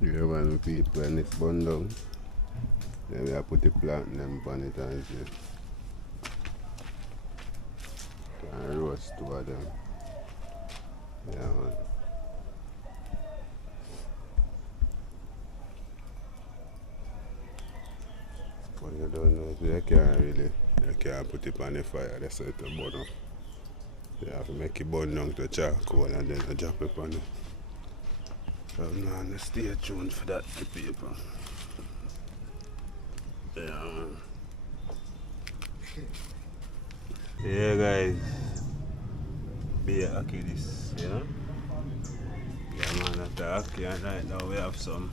Yeah, when people when it's burned down, then we have put the plant in them on it and roast two of them. Yeah, man. But you don't know, you can't put it on the fire, that's it to burn up. You have to make it burn down to charcoal and then you drop it on it. So man, stay tuned for that, people. Yeah, man. Yeah, guys. Be a hockey this, you know? Yeah, man, at the hockey, and right now we have some.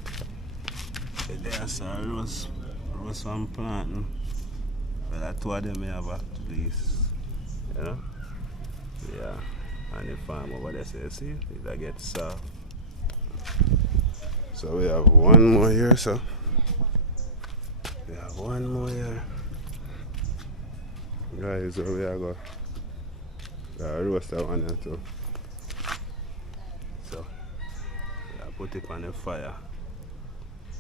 There's some roast some plantain. Well, I two of them we have at least, you know? Yeah. And the farm over there, so you see, it gets soft. So we have one more here, so. We have one more here. Guys, so we are going to roast that one here too. So, I put it on the fire.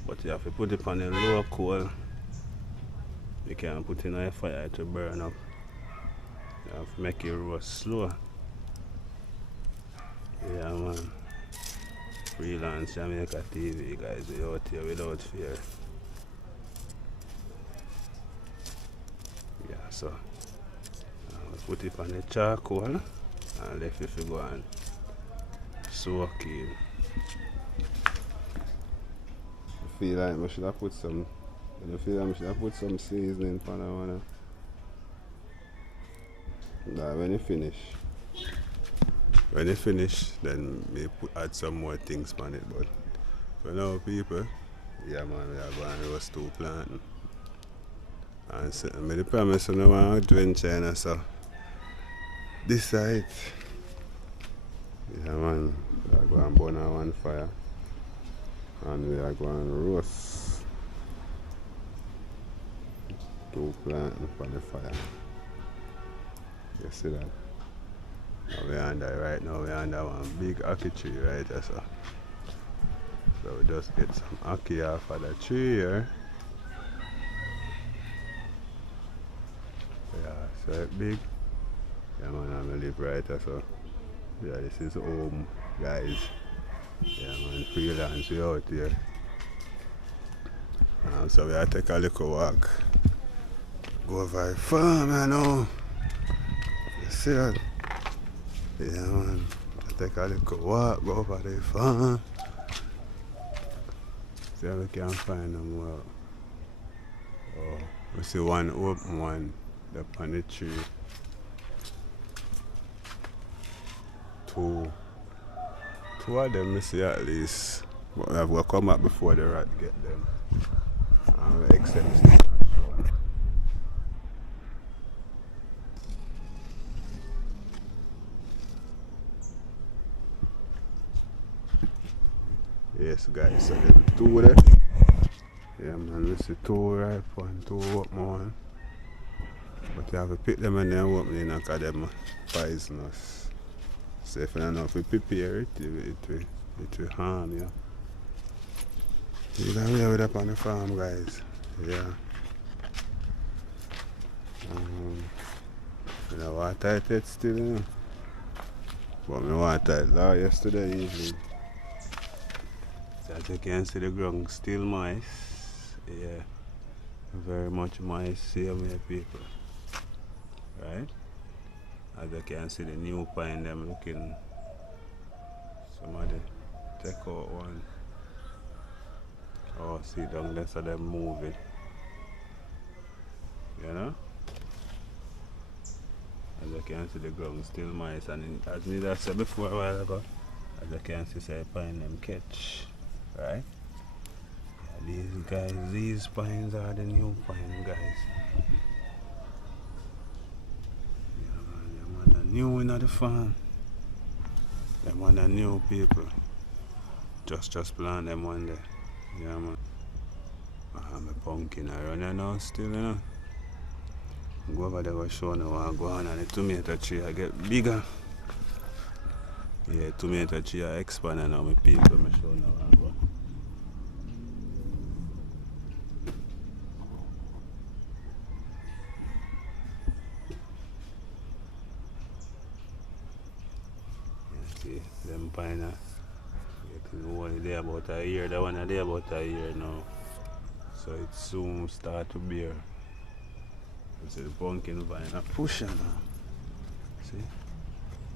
But you have to put it on a low coal. You can't put it on the fire to burn up. You have to make it roast slow. Yeah, man. Freelance Jamaica TV, guys. We're out here without fear. Yeah, so put it on the charcoal and let it go and soak in. I feel like I should have put some. I feel like I should have put some seasoning on that one. Nah, when you finish, then we add some more things on it. But for now, people, yeah, man, we are going to roast two plantains. And so, I promise you, no one adventure, and so this side, yeah, man, we are going to burn on one fire, and we are going to roast two plantains on the fire. You see that? We're under right now, we're under one big ackee tree right there, so we just get some ackee off of the tree here. Yeah, so it's big. Yeah, man, I'm gonna live right there, so yeah, this is home, guys. Yeah, man, freelance, we out here. So we are take a little walk. Go over the farm, you know. You see that? Yeah, man. Take a little walk, go over the farm. See if we can find them more. Oh, we see one open one up on the tree. Two of them we see at least. But we have to come back before the rat get them. And we accept stuff. Yes, guys, so there be two there. Yeah, man, we see two ripe one, two open one. But you have to pick them and then open it because them poisonous. So if you don't know if we prepare it, it will harm you. You can hear it up on the farm, guys. Yeah. You know, water it still, you know. But I water it last yesterday evening. So as you can see, the ground still moist. Yeah. Very much moist, same here, people. Right? As you can see, the new pine them looking. Somebody take out one. Oh, see down there, so them moving. You know? As you can see, the ground still moist, and as I said before a while ago, as you can see, say pine them catch. Right? Yeah, these pines are the new pines, guys. Yeah, man, are new in the farm. Them one are new people. Just plant them one day. Yeah, man. My pumpkin are running now still, you know. Go over there, go show now, go on, and the tomato tree I get bigger. Yeah, tomato tree I expand now, my people, I show now, go. See, them pine getting only there about a year. That one are there about a year now. So it soon start to bear. You see the pumpkin vine are pushing now. See?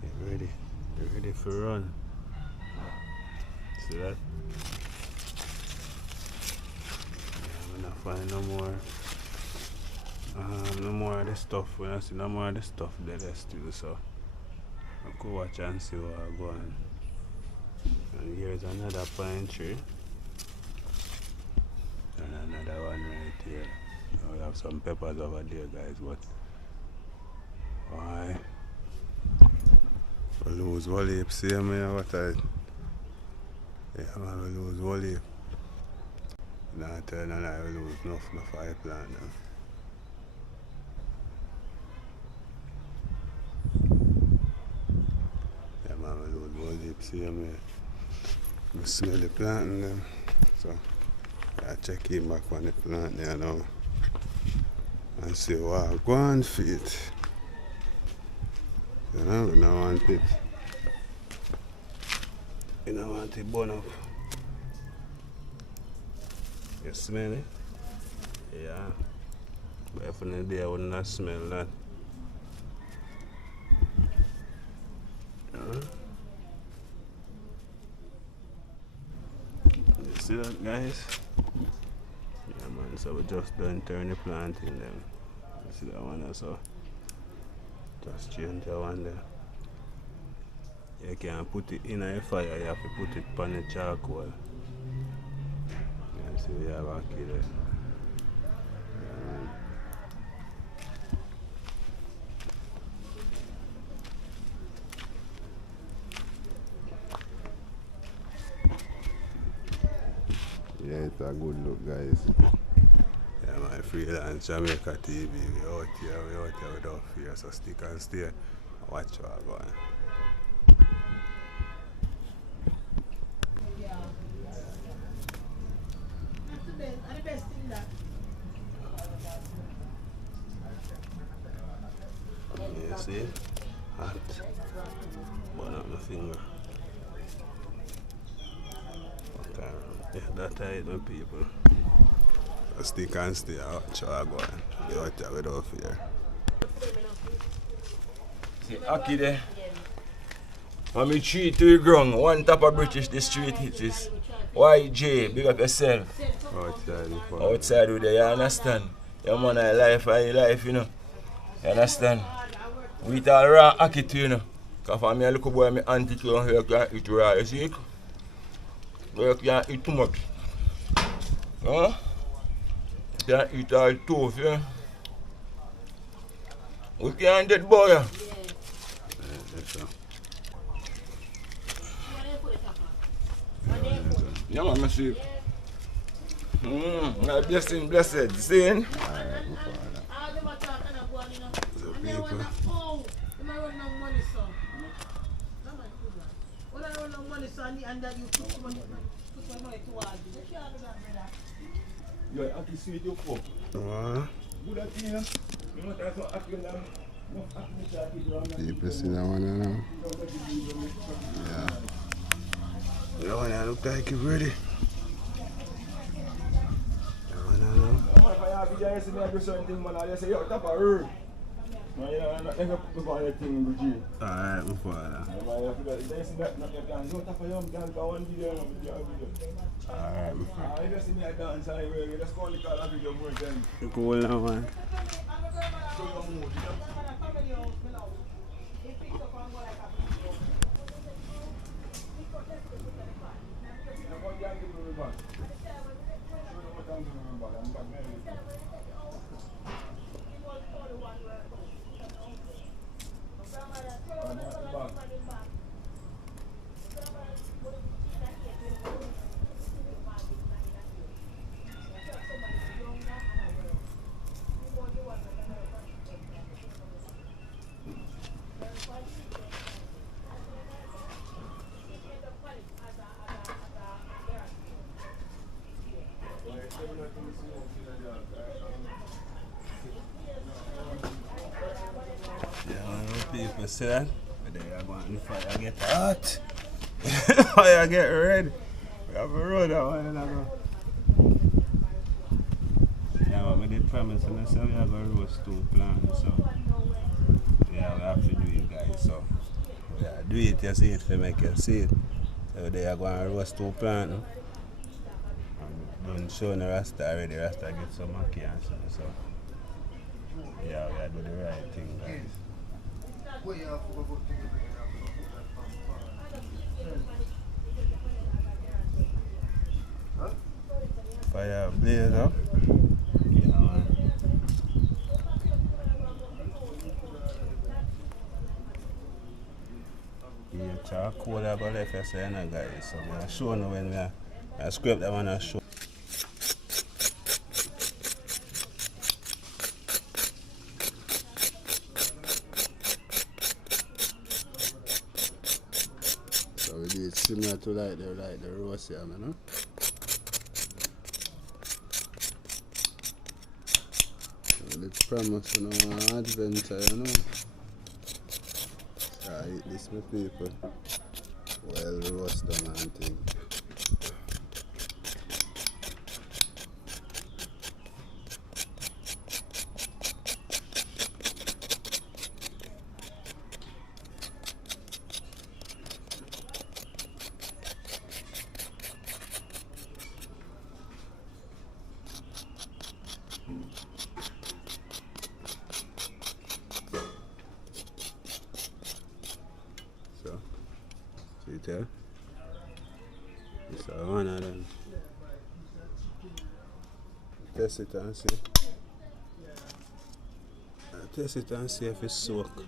Get ready. Get ready for run. See that? Yeah, I'm gonna find no more of the stuff. When I see no more of the stuff there still, so I'll go watch and see what I go on. And here's another pine tree. And another one right here. We have some peppers over there, guys, but why? We lose Wally, see me what I. Yeah, man, we lose Wally. Not tell no lie, we lose enough fire plant now. Yeah, man, we lose Wally, see me. We smell the plant in them. So I check him back on the plant there now and see what I go on for it. You know, we don't want it. You don't want it burn up. You smell it? Yeah. But if in the day I would not smell that. You see that, guys? Yeah, man, so we just done turn the plant in them. You see that one also? Just change that one there. You can't put it in a fire, you have to put it on the charcoal. You see we have a key there. Yeah, it's a good look, guys. Yeah, my freelance Jamaica TV. We out here without fear. So stick and stay. Watch what I'm going. Yeah, see? Hot. Burn up my finger. Yeah, that's it, my people. So stick and stay out, try go on. You out there without fear. See, Aki there. When me 3 to the ground, one top of British, the street hit is YJ, big up yourself. Outside with there, you understand? Your man and life and your life, you know. You understand? We all raw Aki too, you know. Because for me, a little boy, my auntie too, you can't eat raw, you see? You can't eat too much. Huh? You can't eat all tough, yeah? We can't get boy, yeah? Yeah, man, I see. Blessed. Seeing? Yo, I can see you for. Good at you. You know that's what I feel now. People see that one now. Yeah. That one that look like it's ready. That one now. If I have video, I see me do something, man. I say, yo, tap a herb. Man, you know, I'm not going to put on your thing, Gucci. Alright, my father. Alright, my friend. If you see me a dance, I will just call the call and video more than. Cool now, man. Show your mood, you know. Yeah, man, people see that? There I go and the fire get hot. Fire get red. We have a road that one and I go. Yeah, but I did promise and I said we have a roast 2 plants, so yeah, we have to do it, guys. So yeah, do it, you see it, to make you see it. So they are going to roast 2 plants. Don't show the Rasta already, Rasta get some maki and so yeah, we are doing the right thing, guys. Fire blaze up. Yeah, man. Yeah, charcoal about left I say, guys. So we are showing when we are scrape that one and show. So we do it similar to like the roast here, you know. Let's promise you know an adventure, you know. So I eat this with people. Well roast down and thing. So, see there? This is one of them. Test it and see. Test it and see if it's soaked.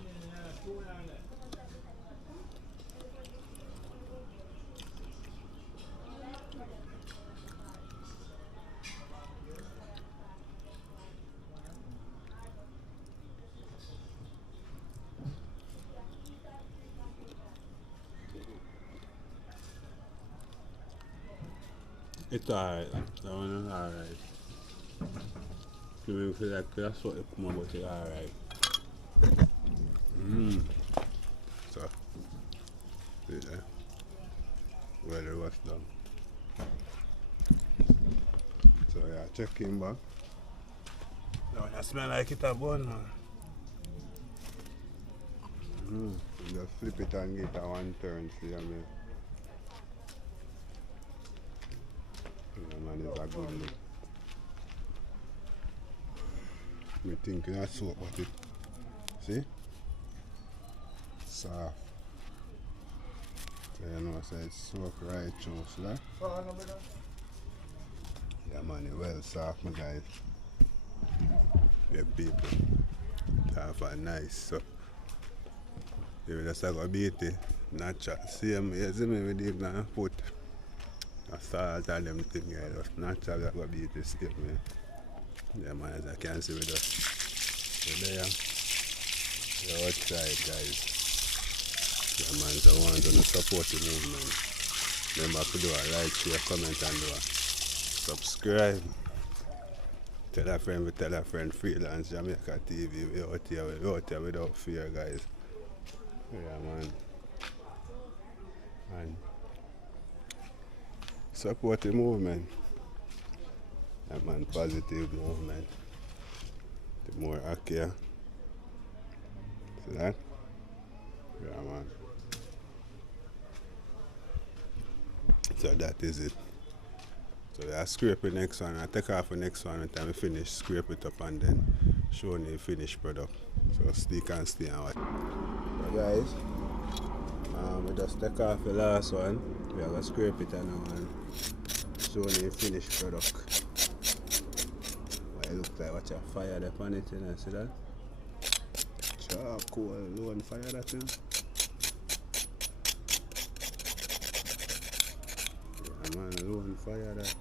It's alright, that one is alright. You may feel like that's what it come out, but it's alright. So, see there? Well, the wash done. So, yeah, check him back. Now, that smell like it a bun, man. Just flip it and get a 1 turn, see what I mean? Man, it's a good look. Me thinking of soap, but it, see? Soft. So you know, so it's soaked right through, see that? Yeah man, it's well soft, my guys. Yeah, people. Soft and nice, so. You just have to beat it, natural. Same, you see me, we did not put salt and them things, yeah, just natural, I'm going to beat this stuff, man. Yeah, man, as I can see with us. So there, you're outside, guys. Yeah, man, so I want to support the movement. Remember to do a like, share, comment, and do a subscribe. Tell a friend, Freelance Jamaica TV, we're out here without fear, guys. Yeah, man. And support the movement. Yeah, man, positive movement. The more I care. See that? Yeah, man. So that is it. So I scrape the next one. I take off the next one until I finish, scrape it up and then show the finished product. So stick and stay and watch. So guys, we just take off the last one. We are going to scrape it and show the finished product. It looks like watch a fire there on it, you know, see that? Charcoal, low on fire that thing. Yeah man, low on fire that.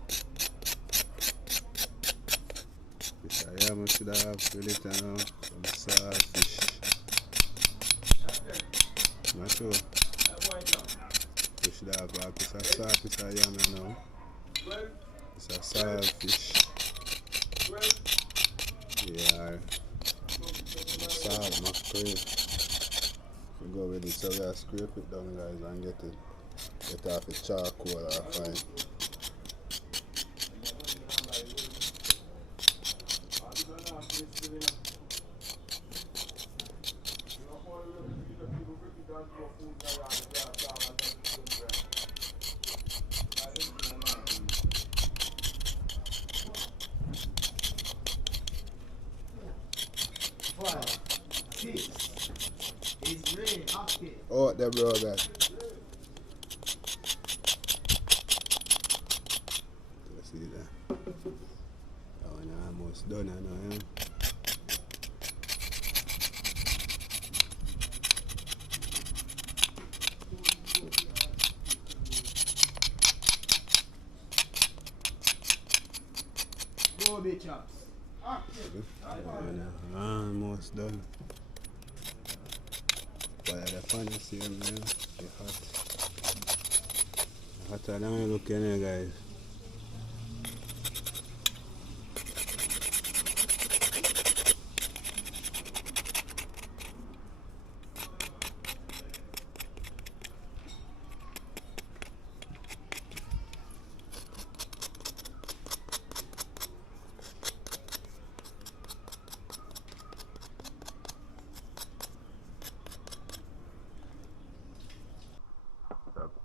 This I am should have with it and some saltfish. Not sure. We should have a piece of saltfish I am now. It's a saltfish. Yeah, salt, mackerel, We go with it, so we are scrape it down, guys, and get off the charcoal or fine. Oh, there, bro, guys. Let's see that. That one almost done, I know, yeah. Chops. Almost done. Fire the pan is here, man. It's hot. Hotter than I look in here, guys.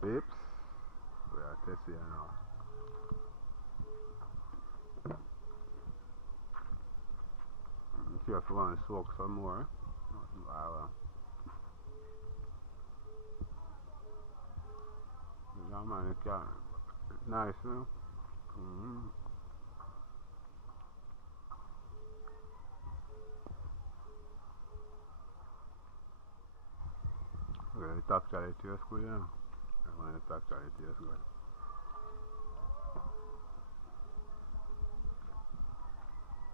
Pips, we are testing now. If you have to go and soak some more, yeah, man, it can. It's nice, you know? It actually tastes good, yeah. It actually tastes good.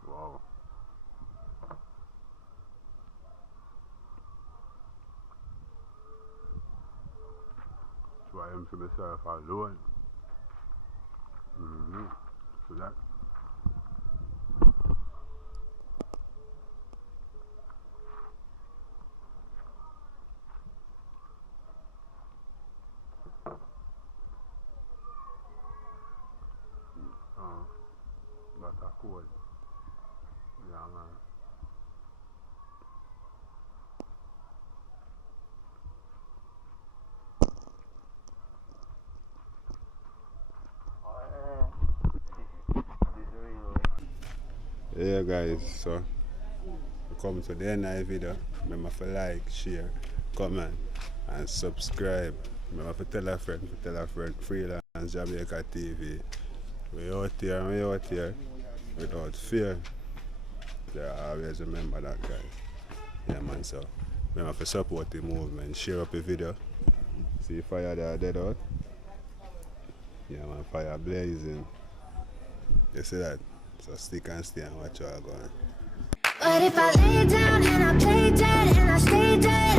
Wow. Try them for myself alone. So that. That's a cool. Yeah, man. Yeah, guys, so we come to the end of the video. Remember to like, share, comment, and subscribe. Remember to tell a friend, Freelance Jamaica TV. We out here without fear. Yeah, always remember that, guys. Yeah, man, so remember to support the movement, share up the video. See fire there dead out. Yeah, man, fire blazing. You see that? So stick and stay and watch all going. But if I lay down and I play dead and I stay dead